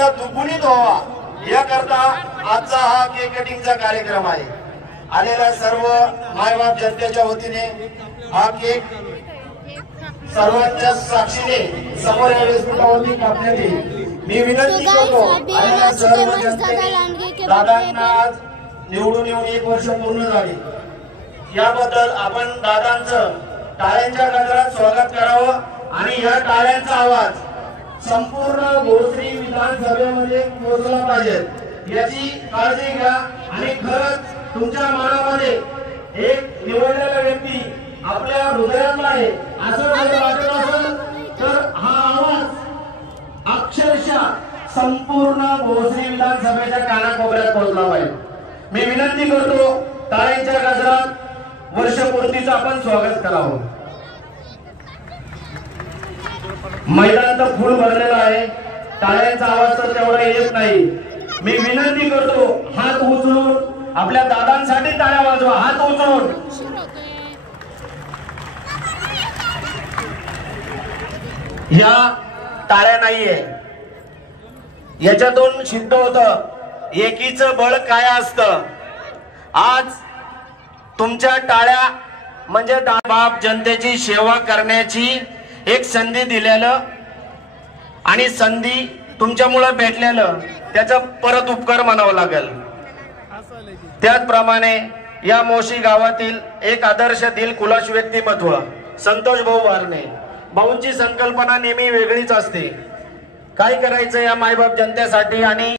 आनंद दुगुणित व्हावा याकरता आजचा हा केक कटिंगचा कार्यक्रम आहे। आलेल्या सर्व मायबाप जनतेच्या वतीने हा केक सर्वांच्या साक्षीने समोर या व्यासपीठावरती कापण्यात येईल। मी विनंती करतो आलेल्या सर्व जनतेने दादांना आज निवडून येऊन 1 वर्ष पूर्ण झाली, याबद्दल आपण दादांचं टाळ्यांच्या गजरात स्वागत करावं आणि या टाळ्यांचा आवाज संपूर्ण भोसरी विधानसभेमध्ये पोहोचला पाहिजे याची काळजी घ्या। आणि खरंच तुमच्या मनामध्ये एक निवडलेला व्यक्ती आपल्या हृदयातला आहे असं जर वाटत असेल तर हा आवाज अक्षरशः संपूर्ण भोसरी विधानसभेच्या कानाकोपऱ्यात पोहोचला पाहिजे। मी विनंती करतो टाळ्यांच्या गजरात वर्षपूर्तीचं आपण स्वागत करावं। मैदान तर फुल भरलेलं आहे, टाळ्यांचा आवाज तर तेवढा येत नाही। मी विनंती करतो हात उचलून आपल्या दादांसाठी टाळ्या वाजवा, हात उचलून। या टाळ्या नाहीये, याच्यातून सिद्ध होतं एकीचं बळ काय असतं। आज तुमच्या टाळ्या म्हणजे बाप जनतेची सेवा करण्याची एक संधी दिलेलं आणि संधी तुमच्यामुळे भेटलेलं त्याचा परत उपकार मानावा लागेल। त्याचप्रमाणे या मोशी गावातील एक आदर्श दिलखुलास व्यक्तिमत्व संतोष भाऊ वारणे भाऊंची संकल्पना नेहमी वेगळीच असते। काय करायचं या मायबाप जनतेसाठी आणि